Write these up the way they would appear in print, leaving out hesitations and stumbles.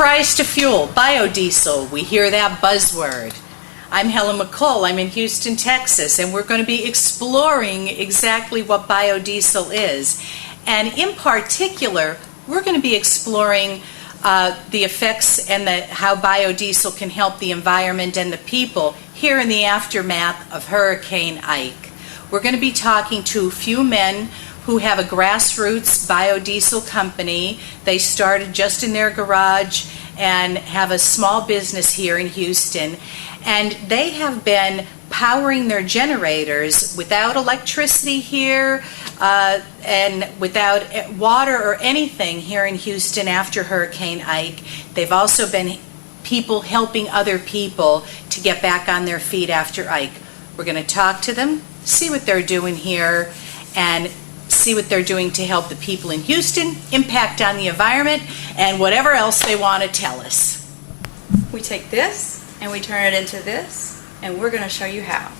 fries to fuel, biodiesel. We hear that buzzword. I'm Helen McCole. I'm in Houston, Texas, and we're going to be exploring exactly what biodiesel is. And in particular, we're going to be exploring the effects and how biodiesel can help the environment and the people here in the aftermath of Hurricane Ike. We're going to be talking to a few men who have a grassroots biodiesel company. They started just in their garage and have a small business here in Houston. And they have been powering their generators without electricity here and without water or anything here in Houston after Hurricane Ike. They've also been people helping other people to get back on their feet after Ike. We're going to talk to them, see what they're doing here, and see what they're doing to help the people in Houston, impact on the environment, and whatever else they want to tell us. We take this and we turn it into this, and we're going to show you how.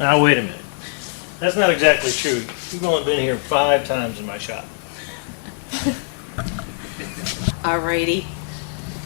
Now wait a minute. That's not exactly true. You've only been here 5 times in my shop. Alrighty.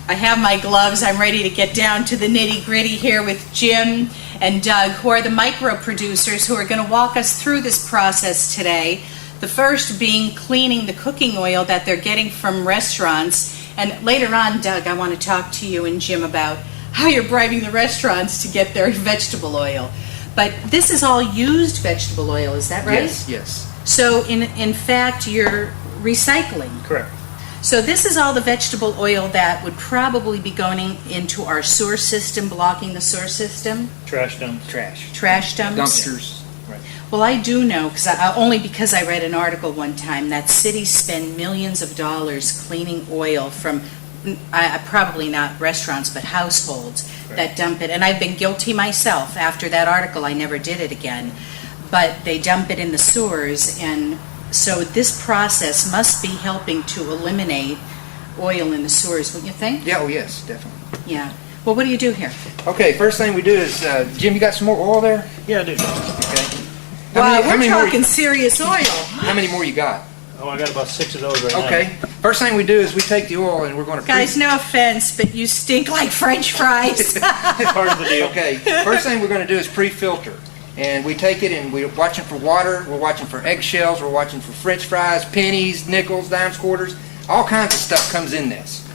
I have my gloves. I'm ready to get down to the nitty-gritty here with Jim and Doug, who are the micro producers who are going to walk us through this process today. The first being cleaning the cooking oil that they're getting from restaurants. And later on, Doug, I want to talk to you and Jim about how you're bribing the restaurants to get their vegetable oil. But this is all used vegetable oil, is that right? Yes, yes. So in fact, you're recycling. Correct. So this is all the vegetable oil that would probably be going into our sewer system, blocking the sewer system. Trash dumps. Trash dumps. Dumpsters. Right. Well, I do know, only because I read an article one time, that cities spend millions of dollars cleaning oil from, probably not restaurants, but households that dump it. And I've been guilty myself. After that article, I never did it again. But they dump it in the sewers, and so this process must be helping to eliminate oil in the sewers, wouldn't you think? Yeah, oh yes, definitely. Yeah. Well, what do you do here? Okay, first thing we do is, Jim, you got some more oil there? Yeah, I do. Okay. Wow, we're more talking serious oil. How many more you got? Oh, I got about 6 of those right now. Okay. First thing we do is we take the oil and we're going to Guys, no offense, but you stink like French fries. Part of the deal. Okay. First thing we're going to do is pre-filter. And we take it and we're watching for water, we're watching for eggshells, we're watching for French fries, pennies, nickels, dimes, quarters. All kinds of stuff comes in this.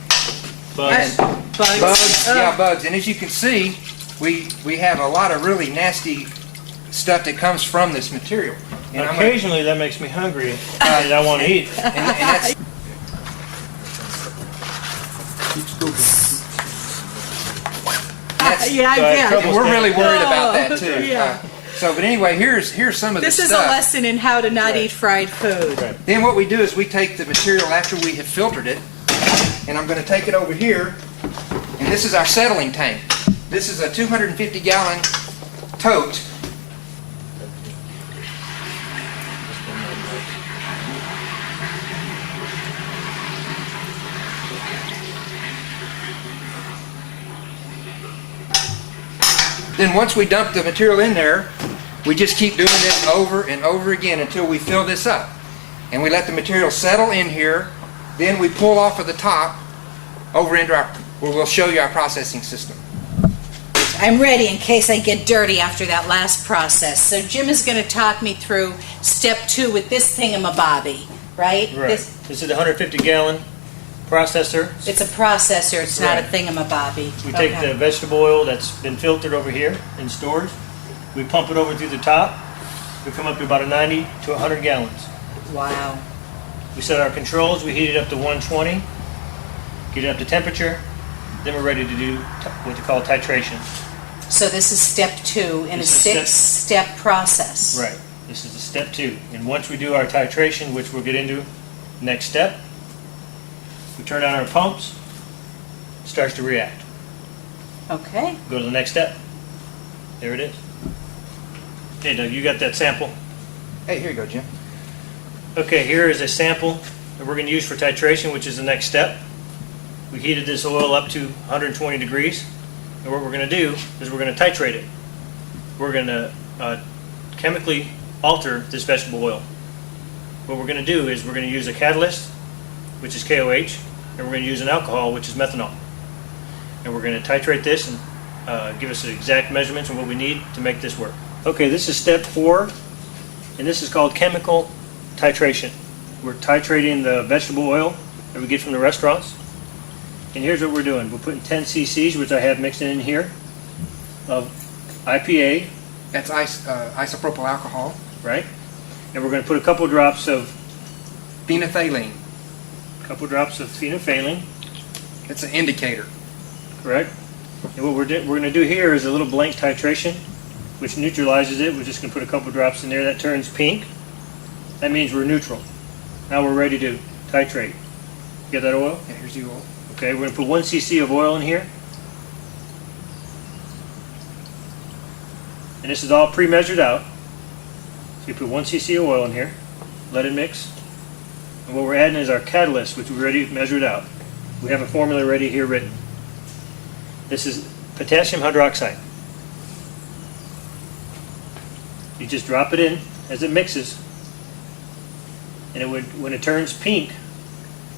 Bugs. Bugs. Yeah, bugs. And as you can see, we have a lot of really nasty stuff that comes from this material. And Occasionally that makes me hungry and I want to eat. And that's... Yeah, I bet. And we're really worried about that too. Yeah. But anyway, here's some of the This stuff. is a lesson in how to not eat fried food. Right. Then what we do is we take the material after we have filtered it, and I'm going to take it over here, and this is our settling tank. This is a 250-gallon tote. Then once we dump the material in there, we just keep doing this over and over again until we fill this up. And we let the material settle in here. Then we pull off of the top over into where we'll show you our processing system. I'm ready in case I get dirty after that last process. So Jim is going to talk me through step 2 with this thingamabobby, right? Right. This is the 150-gallon processor. It's a processor, it's not a Right. thingamabobby. We take the vegetable oil that's been filtered over here in storage. We pump it over through the top. We come up to about 90 to 100 gallons. Wow. We set our controls. We heat it up to 120. Get it up to temperature. Then we're ready to do what they call titration. So this is step 2 in This is a 6-step process. Right. This is the step 2. And once we do our titration, which we'll get into next step, we turn on our pumps. It starts to react. Okay. Go to the next step. There it is. Hey, Doug, you got that sample? Hey, here you go, Jim. Okay, here is a sample that we're going to use for titration, which is the next step. We heated this oil up to 120 degrees, and what we're going to do is we're going to titrate it. We're going to chemically alter this vegetable oil. What we're going to do is we're going to use a catalyst, which is KOH, and we're going to use an alcohol, which is methanol. and we're going to titrate this and give us the exact measurements and what we need to make this work. Okay, this is step 4, and this is called chemical titration. We're titrating the vegetable oil that we get from the restaurants. And here's what we're doing. We're putting 10 cc's, which I have mixed in here, of IPA. That's isopropyl alcohol. Right? And we're going to put a couple drops of Phenolphthalein. phenolphthalein. It's an indicator. Correct? And what we're going to do here is a little blank titration, which neutralizes it. We're just going to put a couple drops in there. That turns pink. That means we're neutral. Now we're ready to titrate. Get that oil? Yeah, here's the oil. Okay, we're going to put 1 cc of oil in here. And this is all pre-measured out. So we put 1 cc of oil in here, let it mix. And what we're adding is our catalyst, which we already measured out. We have a formula ready here written. This is potassium hydroxide. You just drop it in as it mixes. And it would, when it turns pink,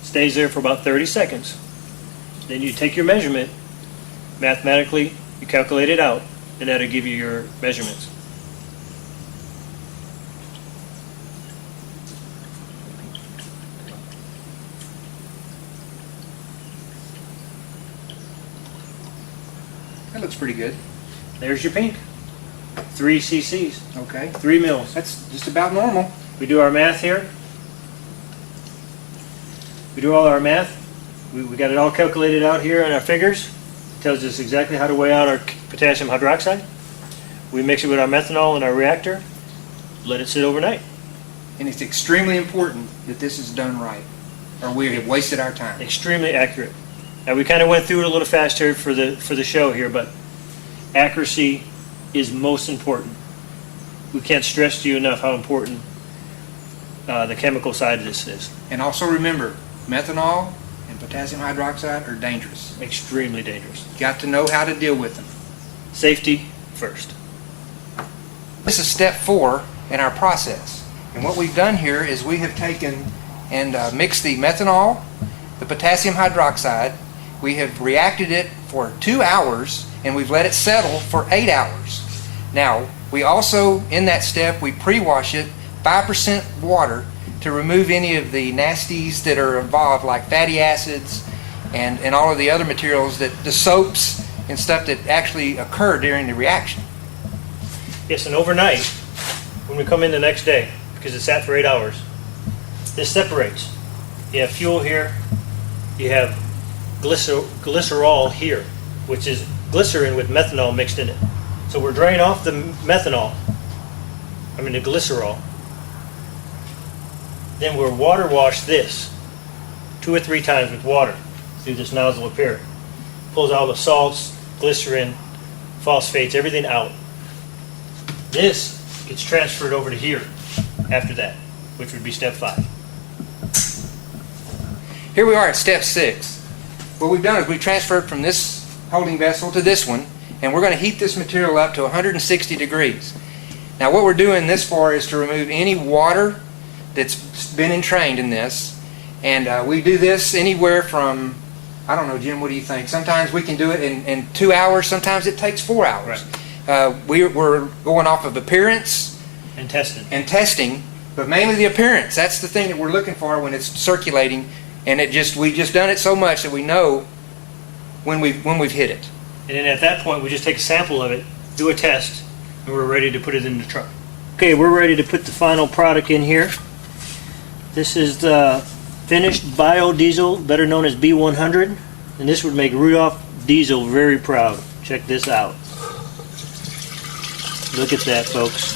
stays there for about 30 seconds. Then you take your measurement, mathematically you calculate it out, and that'll give you your measurements. That looks pretty good. There's your pink. 3 cc's. Okay. 3 mils. That's just about normal. We do our math here. We do all our math. We got it all calculated out here in our figures. It tells us exactly how to weigh out our potassium hydroxide. We mix it with our methanol in our reactor. Let it sit overnight. And it's extremely important that this is done right, or we have wasted our time. Extremely accurate. Now we kind of went through it a little fast here for the show here, but accuracy is most important. We can't stress to you enough how important the chemical side of this is. And also remember, methanol and potassium hydroxide are dangerous. Extremely dangerous. You got to know how to deal with them. Safety first. This is step 4 in our process. And what we've done here is we have taken and mixed the methanol, the potassium hydroxide. We have reacted it for 2 hours, and we've let it settle for 8 hours. Now, we also, in that step, we pre-wash it 5% water to remove any of the nasties that are involved, like fatty acids and all of the other materials, that the soaps and stuff that actually occur during the reaction. Yes, and overnight, when we come in the next day, because it's sat for 8 hours, this separates. You have fuel here, you have glycerol here, which is glycerin with methanol mixed in it. So we're draining off the methanol, the glycerol. Then we're water wash this 2 or 3 times with water through this nozzle up here. Pulls all the salts, glycerin, phosphates, everything out. This gets transferred over to here after that, which would be step 5. Here we are at step 6. What we've done is we've transferred from this holding vessel to this one, and we're going to heat this material up to 160 degrees. Now what we're doing this for is to remove any water that's been entrained in this, and we do this anywhere from, I don't know, Jim, what do you think? Sometimes we can do it in 2 hours, sometimes it takes 4 hours. Right. We're going off of appearance And testing. but mainly the appearance. That's the thing that we're looking for when it's circulating, and we just done it so much that we know when we've hit it. And then at that point, we just take a sample of it, do a test, and we're ready to put it in the truck. Okay, we're ready to put the final product in here. This is the finished biodiesel, better known as B100, and this would make Rudolph Diesel very proud. Check this out. Look at that, folks.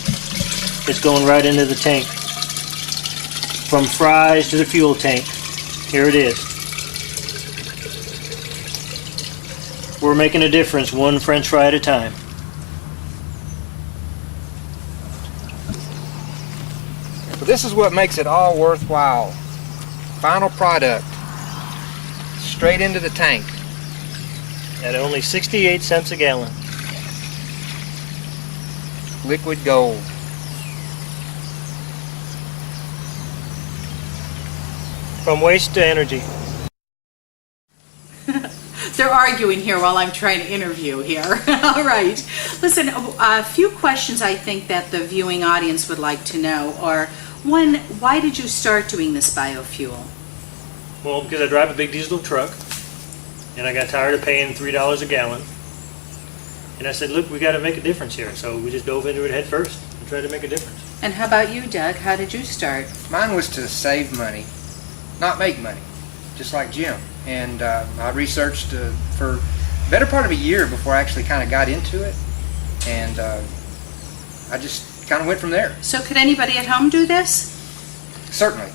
It's going right into the tank. From fries to the fuel tank. Here it is. We're making a difference, one French fry at a time. So this is what makes it all worthwhile. Final product. Straight into the tank. At only 68 cents a gallon. Liquid gold. From waste to energy. They're arguing here while I'm trying to interview here. All right. Listen, a few questions I think that the viewing audience would like to know are, one, why did you start doing this biofuel? Well, because I drive a big diesel truck, and I got tired of paying $3 a gallon. And I said, look, we got to make a difference here. So we just dove into it head first and tried to make a difference. And how about you, Doug? How did you start? Mine was to save money, not make money, just like Jim. And I researched for the better part of a year before I actually kind of got into it. And I just kind of went from there. So could anybody at home do this? Certainly.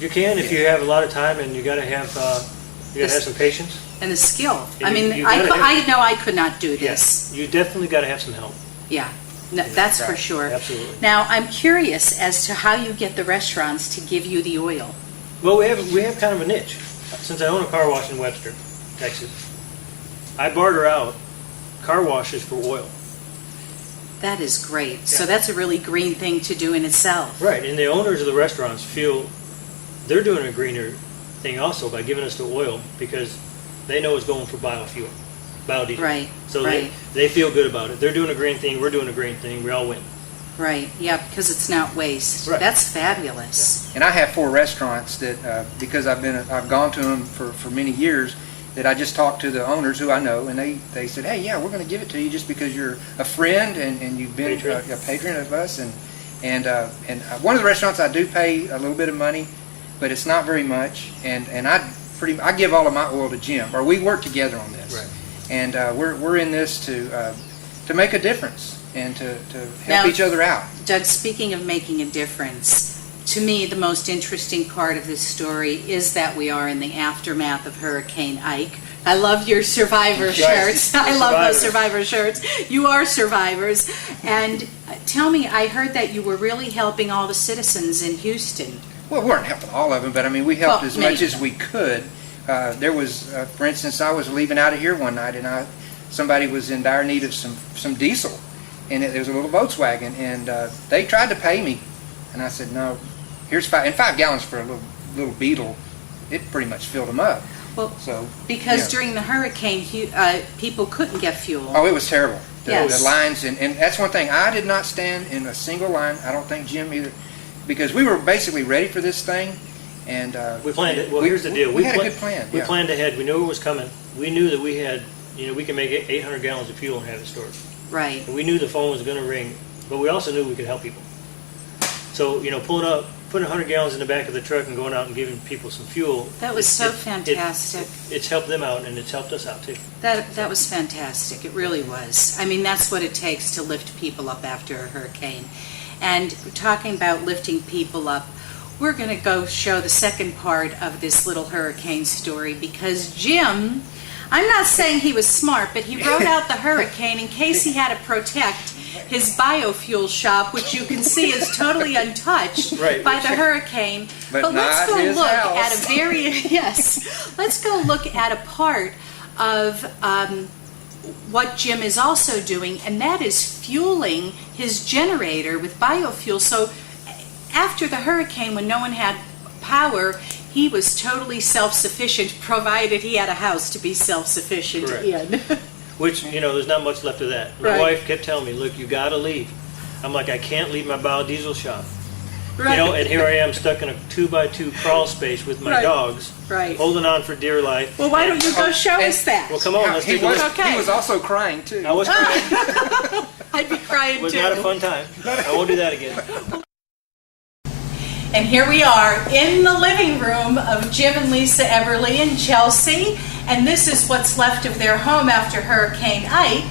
You can if you have a lot of time, and you got to have some patience. And the skill. And I mean, you I know I could not do this. Yes, you definitely got to have some help. Yeah, no, that's for sure. Absolutely. Now, I'm curious as to how you get the restaurants to give you the oil. Well, we have kind of a niche. Since I own a car wash in Webster, Texas, I barter out car washes for oil. That is great. Yeah. So that's a really green thing to do in itself. Right, and the owners of the restaurants feel they're doing a greener thing also by giving us the oil because they know it's going for biofuel, biodiesel. Right, So right. they feel good about it. They're doing a green thing, we're doing a green thing, we all win. Right, yeah, because it's not waste. Right. That's fabulous. And I have 4 restaurants that, because I've gone to them for many years, that I just talked to the owners who I know, and they said, hey, yeah, we're going to give it to you just because you're a friend and you've been a patron of us. And one of the restaurants I do pay a little bit of money, but it's not very much. And I give all of my oil to Jim, or we work together on this. Right. And we're in this to make a difference and to help Now, each other out. Doug, speaking of making a difference, to me the most interesting part of this story is that we are in the aftermath of Hurricane Ike. I love your survivor shirts. I love those survivor shirts. You are survivors. And tell me, I heard that you were really helping all the citizens in Houston. Well, we weren't helping all of them, but I mean, we helped Well, as much as we could. There was, for instance, I was leaving out of here one night, and somebody was in dire need of some diesel, and there was a little Volkswagen, and they tried to pay me, and I said, no, here's 5 gallons for a little Beetle. It pretty much filled them up. Well, So because during the hurricane, people couldn't get fuel. oh, it was terrible. Yes. The lines, and that's one thing. I did not stand in a single line. I don't think Jim either, because we were basically ready for this thing. And We planned it. Well, here's the deal. We had a good plan. We Yeah. planned ahead. We knew it was coming. We knew that we had, we could make 800 gallons of fuel and have it stored. Right. And we knew the phone was going to ring, but we also knew we could help people. So, putting 100 gallons in the back of the truck and going out and giving people some fuel. That was so fantastic. It's helped them out, and it's helped us out too. That was fantastic. It really was. I mean, that's what it takes to lift people up after a hurricane. And talking about lifting people up, we're going to go show the second part of this little hurricane story because Jim, I'm not saying he was smart, but he rode out the hurricane in case he had to protect his biofuel shop, which you can see is totally untouched by the hurricane. But let's not go his look house. at a very, let's go look at a part of what Jim is also doing, and that is fueling his generator with biofuel. So after the hurricane, when no one had power, he was totally self-sufficient, provided he had a house to be self-sufficient in. Which, there's not much left of that. My wife kept telling me, look, you got to leave. I'm like, I can't leave my biodiesel shop. Right. And here I am stuck in a 2x2 crawl space with my dogs, holding on for dear life. Well, why don't you go show us that? Well, come on, let's take a look. He was also crying, too. I was crying. I'd be crying, It was too. not a fun time. I won't do that again. And here we are in the living room of Jim and Lisa Eberle in Chelsea, and this is what's left of their home after Hurricane Ike.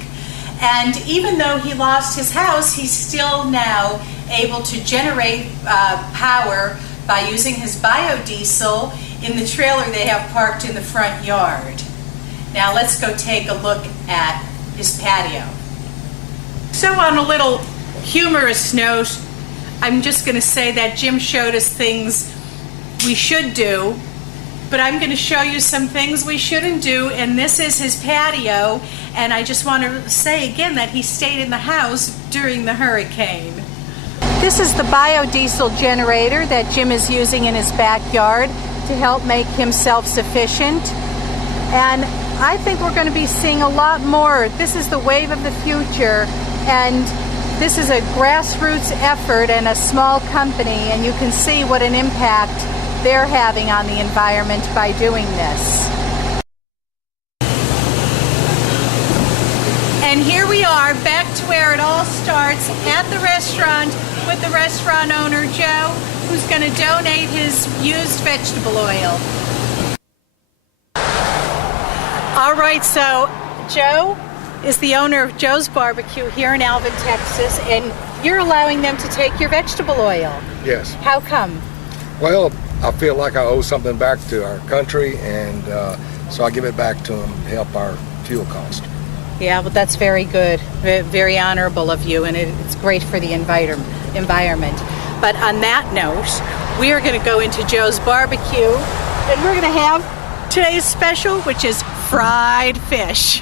And even though he lost his house, he's still now able to generate power by using his biodiesel in the trailer they have parked in the front yard. Now let's go take a look at his patio. So on a little humorous note, I'm just going to say that Jim showed us things we should do, but I'm going to show you some things we shouldn't do, and this is his patio, and I just want to say again that he stayed in the house during the hurricane. This is the biodiesel generator that Jim is using in his backyard to help make him self-sufficient, and I think we're going to be seeing a lot more. This is the wave of the future, and this is a grassroots effort and a small company, and you can see what an impact they're having on the environment by doing this. And here we are, back to where it all starts, at the restaurant with the restaurant owner, Joe, who's going to donate his used vegetable oil. All right, so Joe is the owner of Joe's Barbecue here in Alvin, Texas, and you're allowing them to take your vegetable oil. Yes. How come? Well, I feel like I owe something back to our country, and so I give it back to them to help our fuel cost. Yeah, well, that's very good, very honorable of you, and it's great for the environment. But on that note, we are going to go into Joe's Barbecue, and we're going to have today's special, which is fried fish.